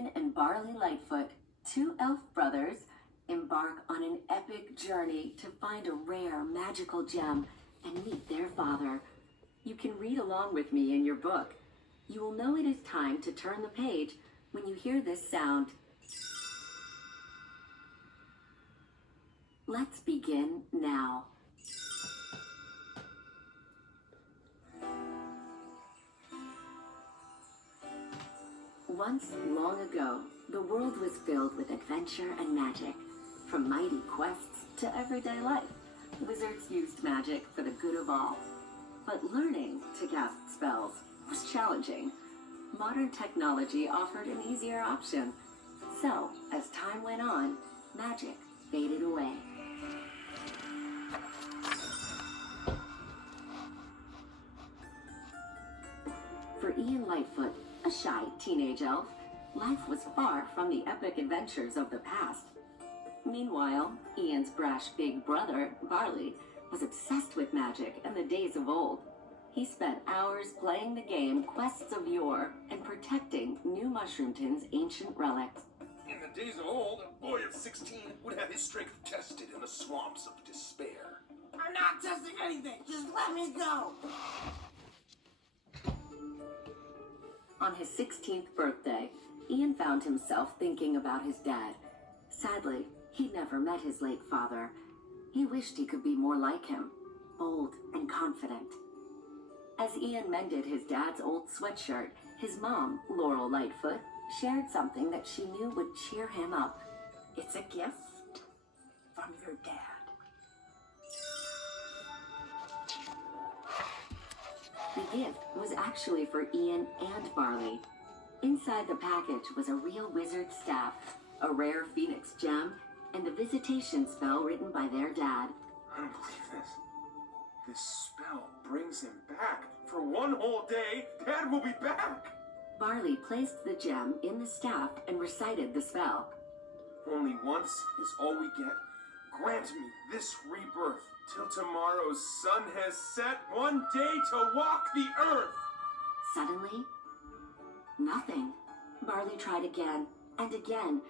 Ian and Barley Lightfoot, two elf brothers, embark on an epic journey to find a rare magical gem and meet their father. You can read along with me in your book. You will know it is time to turn the page when you hear this sound. Let's begin now. Once, long ago, the world was filled with adventure and magic. From mighty quests to everyday life, wizards used magic for the good of all. But learning to cast spells was challenging. Modern technology offered an easier option. So, as time went on, magic faded away. For Ian Lightfoot, a shy teenage elf, life was far from the epic adventures of the past. Meanwhile, Ian's brash big brother, Barley, was obsessed with magic and the days of old. He spent hours playing the game Quests of Yore and protecting New Mushroomton's ancient relics. In the days of old, a boy of 16 would have his strength tested in the swamps of despair. I'm not testing anything. Just let me go. On his 16th birthday, Ian found himself thinking about his dad. Sadly, he'd never met his late father. He wished he could be more like him, bold and confident. As Ian mended his dad's old sweatshirt, his mom, Laurel Lightfoot, shared something that she knew would cheer him up. It's a gift from your dad. The gift was actually for Ian and Barley. Inside the package was a real wizard staff, a rare phoenix gem, and the visitation spell written by their dad. I don't believe this. This spell brings him back. For one whole day, Dad will be back. Barley placed the gem in the staff and recited the spell. Only once is all we get. Grant me this rebirth till tomorrow's sun has set, one day to walk the earth. Suddenly, nothing. Barley tried again and again,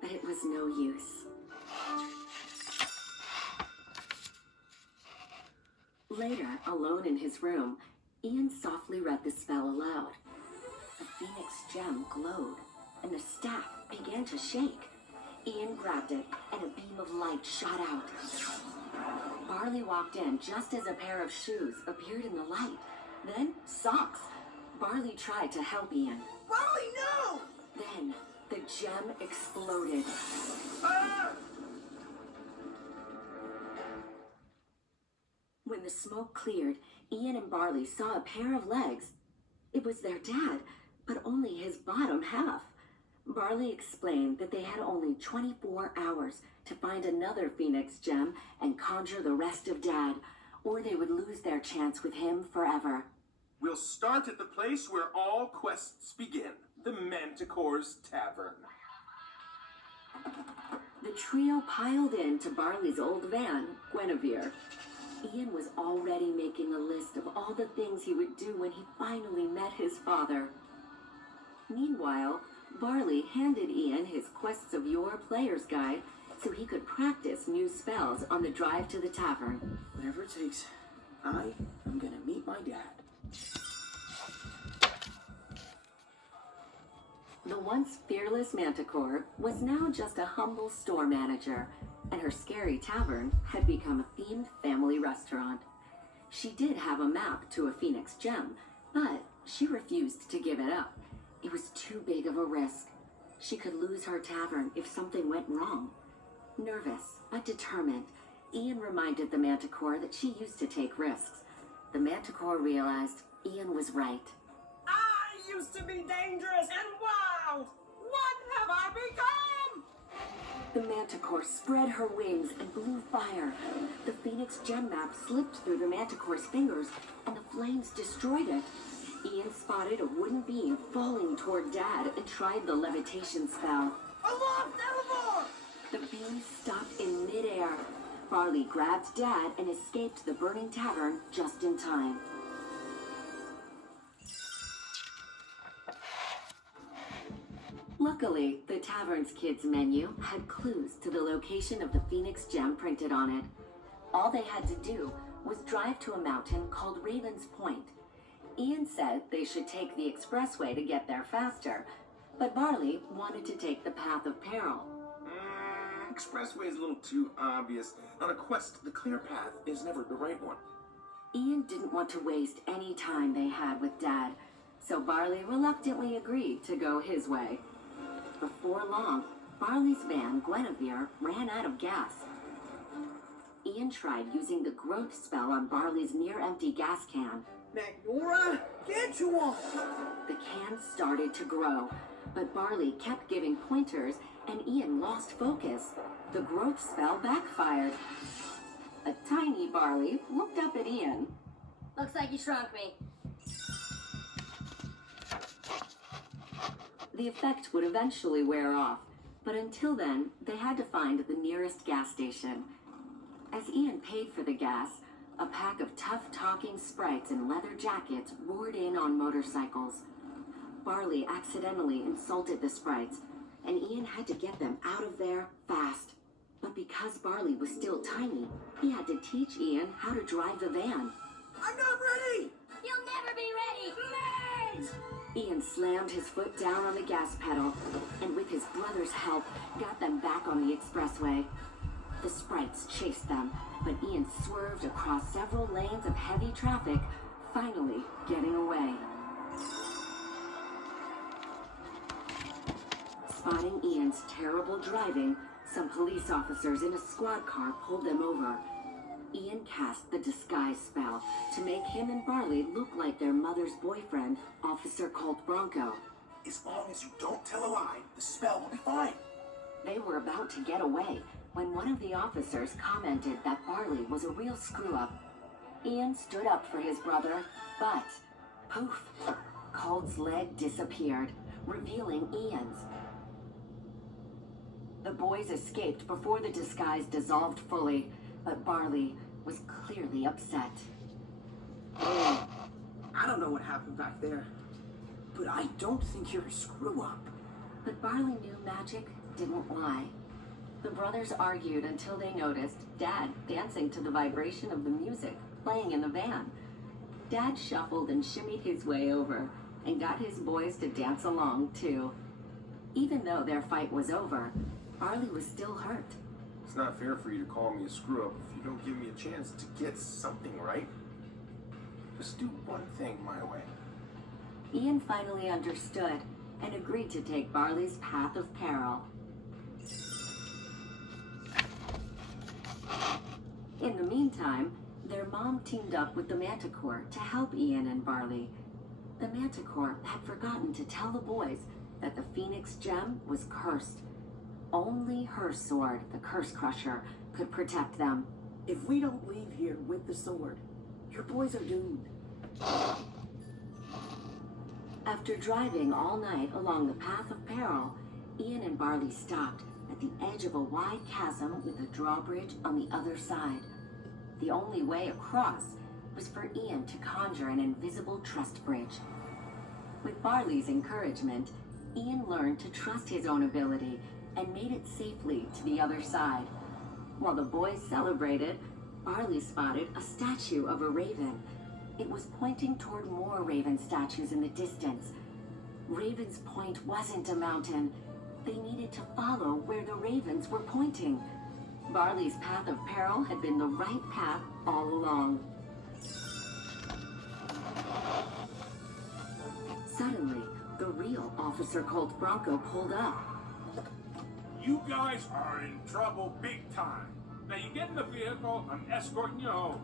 but it was no use. Later, alone in his room, Ian softly read the spell aloud. The phoenix gem glowed, and the staff began to shake. Ian grabbed it, and a beam of light shot out. Barley walked in just as a pair of shoes appeared in the light. Then, socks. Barley tried to help Ian. Barley, no! Then, the gem exploded. Ah! When the smoke cleared, Ian and Barley saw a pair of legs. It was their dad, but only his bottom half. Barley explained that they had only 24 hours to find another phoenix gem and conjure the rest of Dad, or they would lose their chance with him forever. We'll start at the place where all quests begin, the Manticore's Tavern. The trio piled into Barley's old van, Guinevere. Ian was already making a list of all the things he would do when he finally met his father. Meanwhile, Barley handed Ian his Quests of Yore player's guide so he could practice new spells on the drive to the tavern. Whatever it takes, I am gonna meet my dad. The once fearless Manticore was now just a humble store manager, and her scary tavern had become a themed family restaurant. She did have a map to a phoenix gem, but she refused to give it up. It was too big of a risk. She could lose her tavern if something went wrong. Nervous, but determined, Ian reminded the Manticore that she used to take risks. The Manticore realized Ian was right. I used to be dangerous and wild. What have I become? The Manticore spread her wings and blew fire. The phoenix gem map slipped through the Manticore's fingers, and the flames destroyed it. Ian spotted a wooden beam falling toward Dad and tried the levitation spell. Aloft, nevermore! The beam stopped in midair. Barley grabbed Dad and escaped the burning tavern just in time. Luckily, Luckily, the tavern's kids menu had clues to the location of the Phoenix gem printed on it. All they had to do was drive to a mountain called Raven's Point. Ian said they should take the expressway to get there faster, but Barley wanted to take the path of peril. Expressway is a little too obvious. On a quest, the clear path is never the right one. Ian didn't want to waste any time they had with Dad, so Barley reluctantly agreed to go his way. Before long, Barley's van, Guinevere, ran out of gas. Ian tried using the growth spell on Barley's near-empty gas can. Magnora, get you on! The can started to grow, but Barley kept giving pointers and Ian lost focus. The growth spell backfired. A tiny Barley looked up at Ian. Looks like you shrunk me. The effect would eventually wear off, but until then, they had to find the nearest gas station. As Ian paid for the gas, a pack of tough-talking sprites in leather jackets roared in on motorcycles. Barley accidentally insulted the sprites, and Ian had to get them out of there fast. But because Barley was still tiny, he had to teach Ian how to drive the van. I'm not ready! You'll never be ready! Please! Ian slammed his foot down on the gas pedal, and with his brother's help, got them back on the expressway. The sprites chased them, but Ian swerved across several lanes of heavy traffic, finally getting away. Spotting Ian's terrible driving, some police officers in a squad car pulled them over. Ian cast the disguise spell to make him and Barley look like their mother's boyfriend, Officer Colt Bronco. As long as you don't tell a lie, the spell will be fine. They were about to get away when one of the officers commented that Barley was a real screw-up. Ian stood up for his brother, but poof, Colt's leg disappeared, revealing Ian's. The boys escaped before the disguise dissolved fully, but Barley was clearly upset. Oh, I don't know what happened back there, but I don't think you're a screw-up. But Barley knew magic didn't lie. The brothers argued until they noticed Dad dancing to the vibration of the music playing in the van. Dad shuffled and shimmied his way over and got his boys to dance along too. Even though their fight was over, Barley was still hurt. It's not fair for you to call me a screw-up if you don't give me a chance to get something right. Just do one thing my way. Ian finally understood and agreed to take Barley's path of peril. In the meantime, their mom teamed up with the manticore to help Ian and Barley. The manticore had forgotten to tell the boys that the Phoenix gem was cursed. Only her sword, the Curse Crusher, could protect them. If we don't leave here with the sword, your boys are doomed. After driving all night along the path of peril, Ian and Barley stopped at the edge of a wide chasm with a drawbridge on the other side. The only way across was for Ian to conjure an invisible trust bridge. With Barley's encouragement, Ian learned to trust his own ability and made it safely to the other side. While the boys celebrated, Barley spotted a statue of a raven. It was pointing toward more raven statues in the distance. Raven's Point wasn't a mountain. They needed to follow where the ravens were pointing. Barley's path of peril had been the right path all along. Suddenly, the real Officer Colt Bronco pulled up. You guys are in trouble big time. Now you get in the vehicle, I'm escorting you home.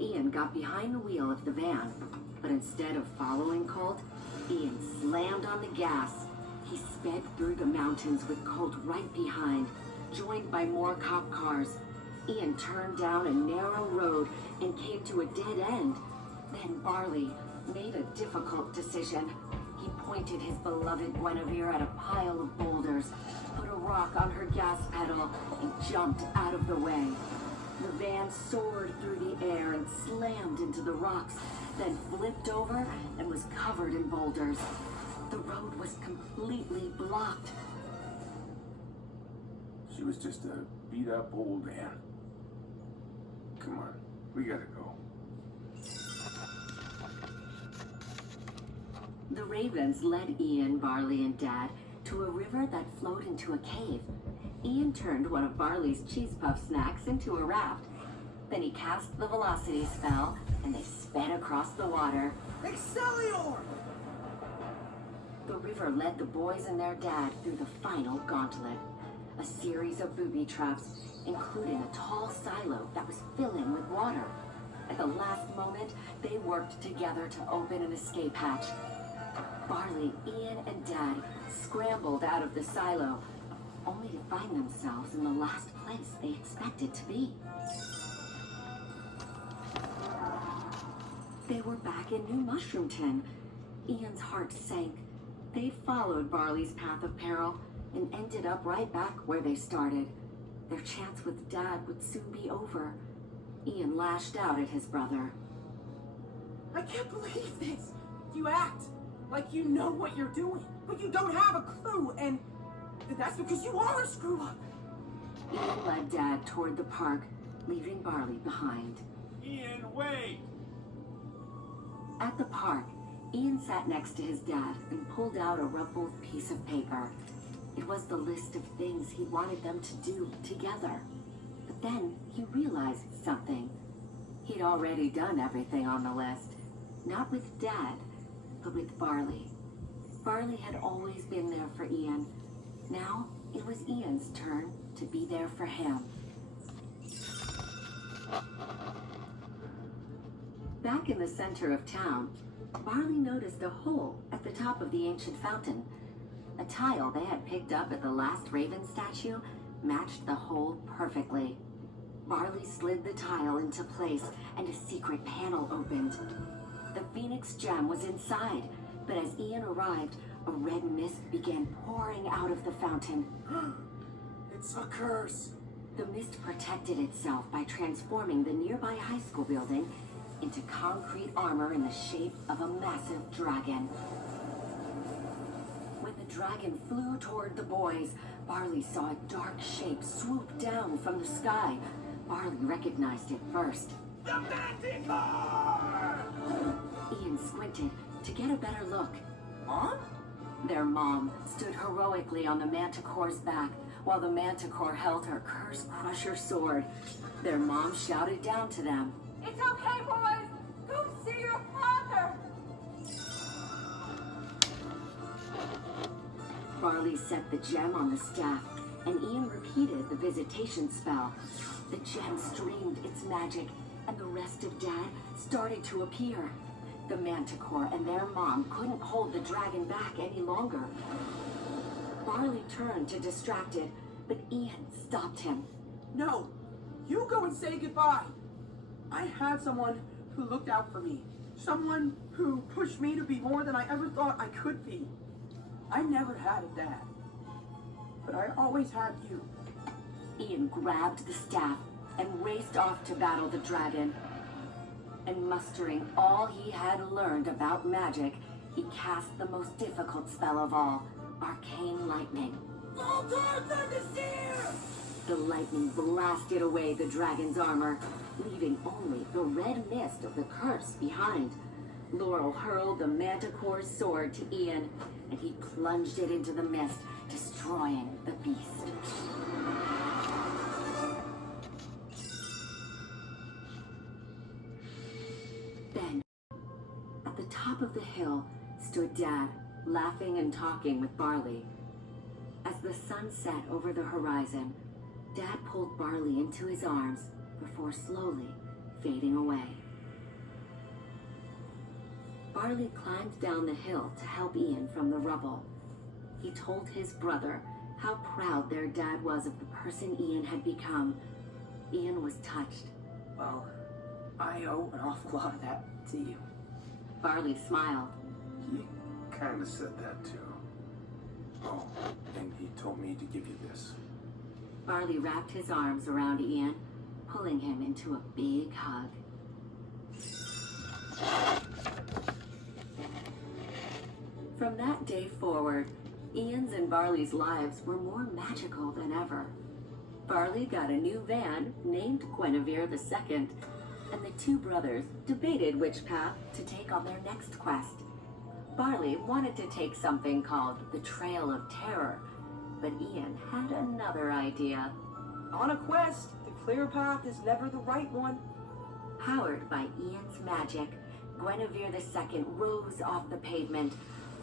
Ian got behind the wheel of the van, but instead of following Colt, Ian slammed on the gas. He sped through the mountains with Colt right behind, joined by more cop cars. Ian turned down a narrow road and came to a dead end. Then Barley made a difficult decision. He pointed his beloved Guinevere at a pile of boulders, put a rock on her gas pedal, and jumped out of the way. The van soared through the air and slammed into the rocks, then flipped over and was covered in boulders. The road was completely blocked. She was just a beat-up old man. Come on, we gotta go. The ravens led Ian, Barley, and Dad to a river that flowed into a cave. Ian turned one of Barley's cheese puff snacks into a raft. Then he cast the velocity spell, and they sped across the water. Excelsior! The river led the boys and their dad through the final gauntlet. A series of booby traps, including a tall silo that was filling with water. At the last moment, they worked together to open an escape hatch. Barley, Ian, and Dad scrambled out of the silo, only to find themselves in the last place they expected to be. They were back in New Mushroomton. Ian's heart sank. They followed Barley's path of peril and ended up right back where they started. Their chance with Dad would soon be over. Ian lashed out at his brother. I can't believe this! You act like you know what you're doing, but you don't have a clue, and that's because you are a screw-up! Ian led Dad toward the park, leaving Barley behind. Ian, wait! At the park, Ian sat next to his dad and pulled out a rumpled piece of paper. It was the list of things he wanted them to do together. But then he realized something. He'd already done everything on the list. Not with Dad, but with Barley. Barley had always been there for Ian. Now it was Ian's turn to be there for him. Back in the center of town, Barley noticed a hole at the top of the ancient fountain. A tile they had picked up at the last Raven statue matched the hole perfectly. Barley slid the tile into place and a secret panel opened. The Phoenix gem was inside, but as Ian arrived, a red mist began pouring out of the fountain. It's a curse. The mist protected itself by transforming the nearby high school building into concrete armor in the shape of a massive dragon. When the dragon flew toward the boys, Barley saw a dark shape swoop down from the sky. Barley recognized it first. The manticore! Ian squinted to get a better look. Mom? Their mom stood heroically on the manticore's back while the manticore held her curse crusher sword. Their mom shouted down to them. It's okay, boys. Go see your father. Barley set the gem on the staff, and Ian repeated the visitation spell. The gem streamed its magic, and the rest of Dad started to appear. The manticore and their mom couldn't hold the dragon back any longer. Barley turned to distract it, but Ian stopped him. No! You go and say goodbye! I had someone who looked out for me. Someone who pushed me to be more than I ever thought I could be. I never had a dad. But I always had you. Ian grabbed the staff and raced off to battle the dragon. And mustering all he had learned about magic, he cast the most difficult spell of all, Arcane Lightning. The lightning blasted away the dragon's armor, leaving only the red mist of the curse behind. Laurel hurled the manticore's sword to Ian, and he plunged it into the mist, destroying the beast. Then, at the top of the hill, stood Dad, laughing and talking with Barley. As the sun set over the horizon, Dad pulled Barley into his arms before slowly fading away. Barley climbed down the hill to help Ian from the rubble. He told his brother how proud their dad was of the person Ian had become. Ian was touched. Well, I owe an awful lot of that to you. Barley smiled. He kinda said that too. Oh, and he told me to give you this. Barley wrapped his arms around Ian, pulling him into a big hug. From that day forward, Ian's and Barley's lives were more magical than ever. Barley got a new van named Guinevere II, and the two brothers debated which path to take on their next quest. Barley wanted to take something called the Trail of Terror, but Ian had another idea. On a quest, the clear path is never the right one. Powered by Ian's magic, Guinevere II rose off the pavement,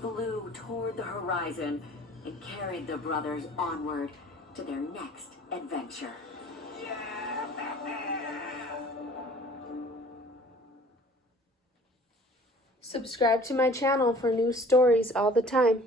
flew toward the horizon, and carried the brothers onward to their next adventure. Subscribe to my channel for new stories all the time.